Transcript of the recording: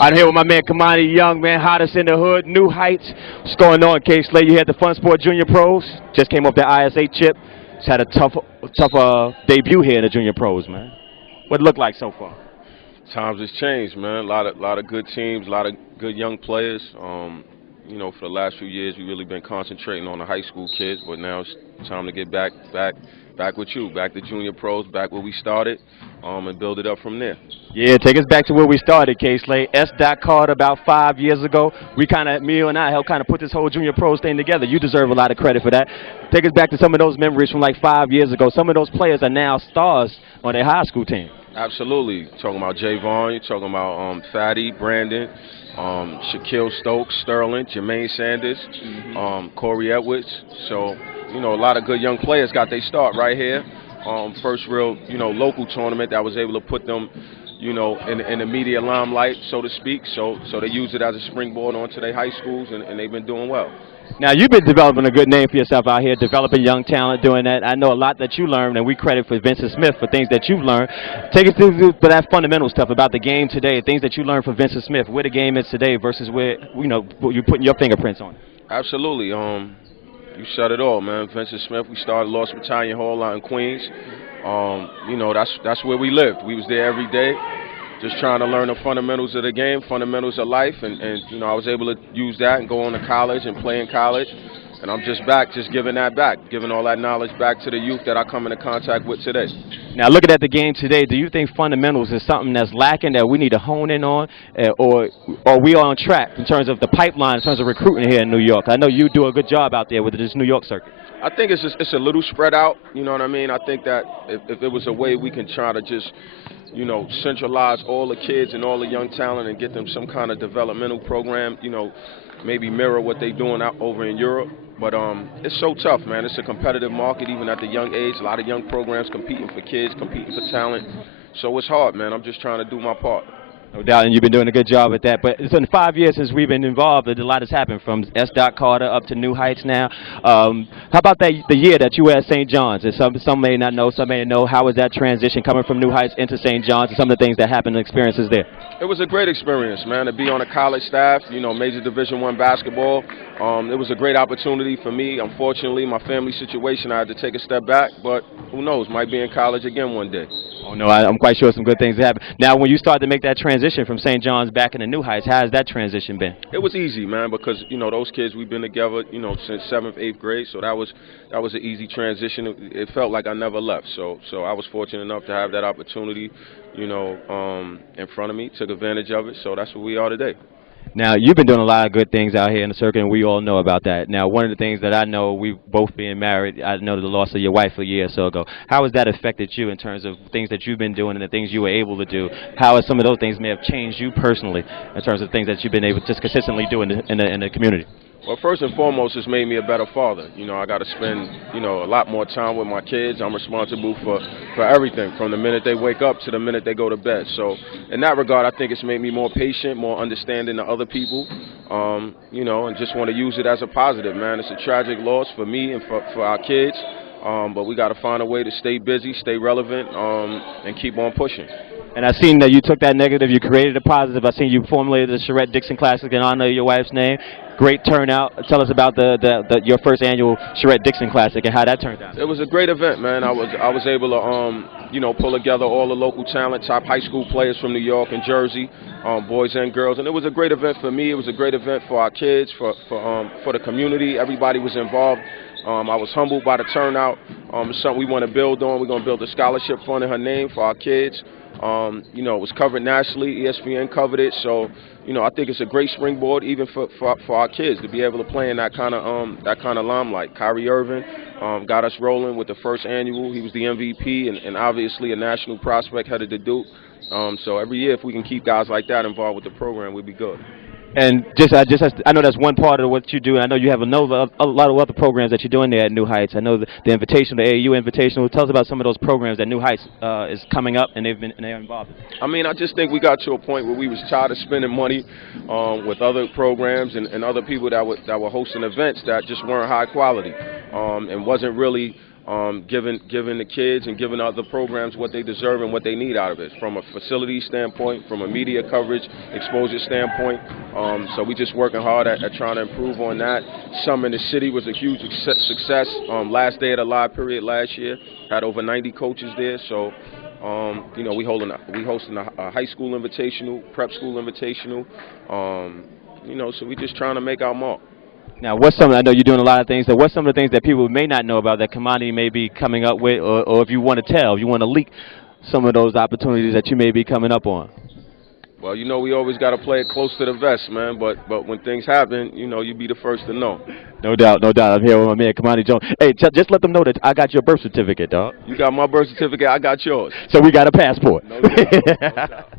I'm here with my man Kimani Young, man, hottest in the hood, New Heights. What's going on, K-Slade? You had the Fun Sport Junior Pros. Just came off the ISA chip. It's had a tough debut here in the Junior Pros, man. What it look like so far? Times has changed, man. A lot of good teams, a lot of good young players. For the last few years, we've really been concentrating on the high school kids, but now it's time to get back with you, back to Junior Pros, back where we started, and build it up from there. Yeah, take us back to where we started, K-Slade. S. Carter about 5 years ago. Me and I helped kind of put this whole Junior Pros thing together. You deserve a lot of credit for that. Take us back to some of those memories from like 5 years ago. Some of those players are now stars on their high school team. Absolutely. Talking about Javon, you're talking about Fatty, Brandon, Shaquille Stokes, Sterling, Jermaine Sanders, Corey Edwards. So, a lot of good young players got their start right here. First real, local tournament that was able to put them, in the media limelight, so to speak. So they use it as a springboard onto their high schools, and they've been doing well. Now, you've been developing a good name for yourself out here, developing young talent, doing that. I know a lot that you learned, and we credit for Vincent Smith for things that you've learned. Take us through that fundamental stuff about the game today, things that you learned from Vincent Smith, where the game is today versus where, you're putting your fingerprints on. Absolutely. You said it all, man. Vincent Smith, we started Lost Battalion Hall out in Queens. That's where we lived. We was there every day, just trying to learn the fundamentals of the game, fundamentals of life, and I was able to use that and go on to college and play in college. And I'm just giving that back, giving all that knowledge back to the youth that I come into contact with today. Now, looking at the game today, do you think fundamentals is something that's lacking that we need to hone in on, or are we on track in terms of the pipeline, in terms of recruiting here in New York? I know you do a good job out there with this New York circuit. I think it's a little spread out, you know what I mean? I think that if there was a way we can try to just, centralize all the kids and all the young talent and get them some kind of developmental program, maybe mirror what they're doing out over in Europe. But it's so tough, man. It's a competitive market even at the young age. A lot of young programs competing for kids, competing for talent. So it's hard, man. I'm just trying to do my part. No doubt, and you've been doing a good job at that. But it's been 5 years since we've been involved. A lot has happened from S. Carter up to New Heights now. How about the year that you were at St. John's? And some may not know, some may know. How was that transition coming from New Heights into St. John's and some of the things that happened and experiences there? It was a great experience, man, to be on a college staff, major Division I basketball. It was a great opportunity for me. Unfortunately, my family situation, I had to take a step back, but who knows, might be in college again one day. Oh, no, I'm quite sure some good things happen. Now, when you started to make that transition from St. John's back into New Heights, how has that transition been? It was easy, man, because, those kids, we've been together, since 7th, 8th grade, so that was an easy transition. It felt like I never left, so I was fortunate enough to have that opportunity, in front of me, took advantage of it, so that's where we are today. Now, you've been doing a lot of good things out here in the circuit, and we all know about that. Now, one of the things that I know, we both being married, I know the loss of your wife a year or so ago. How has that affected you in terms of things that you've been doing and the things you were able to do? How has some of those things may have changed you personally in terms of things that you've been able to just consistently do in the community? Well, first and foremost, it's made me a better father. I got to spend, a lot more time with my kids. I'm responsible for everything from the minute they wake up to the minute they go to bed. So in that regard, I think it's made me more patient, more understanding to other people, and just want to use it as a positive, man. It's a tragic loss for me and for our kids, but we got to find a way to stay busy, stay relevant, and keep on pushing. And I've seen that you took that negative, you created a positive. I've seen you formulated the Charette Dixon Classic in honor of your wife's name. Great turnout. Tell us about your first annual Charette Dixon Classic and how that turned out. It was a great event, man. I was able to pull together all the local talent, top high school players from New York and Jersey, boys and girls, and it was a great event for me. It was a great event for our kids, for the community. Everybody was involved. I was humbled by the turnout. It's something we want to build on. We're going to build a scholarship fund in her name for our kids. It was covered nationally. ESPN covered it. So, I think it's a great springboard even for our kids to be able to play in that kind of limelight. Kyrie Irving got us rolling with the first annual. He was the MVP and obviously a national prospect headed to Duke. So every year, if we can keep guys like that involved with the program, we'd be good. And I know that's one part of what you do. And I know you have a lot of other programs that you're doing there at New Heights. I know the Invitational, the AAU Invitational. Tell us about some of those programs that New Heights is coming up and they're involved in. I mean, I just think we got to a point where we was tired of spending money with other programs and other people that were hosting events that just weren't high quality and wasn't really giving the kids and giving other programs what they deserve and what they need out of it, from a facility standpoint, from a media coverage, exposure standpoint. So we just working hard at trying to improve on that. Summer in the City was a huge success. Last day of the live period last year had over 90 coaches there. So you know, we hosting a high school invitational, prep school invitational. You know, so we just trying to make our mark. Now, what's some? I know you're doing a lot of things. So, what's some of the things that people may not know about that Kimani may be coming up with, or if you want to tell, if you want to leak some of those opportunities that you may be coming up on? Well, you know, we always got to play it close to the vest, man. But when things happen, you know, you be the first to know. No doubt, no doubt. I'm here with my man Kimani Jones. Hey, just let them know that I got your birth certificate, dog. You got my birth certificate, I got yours. So we got a passport. No doubt. No doubt.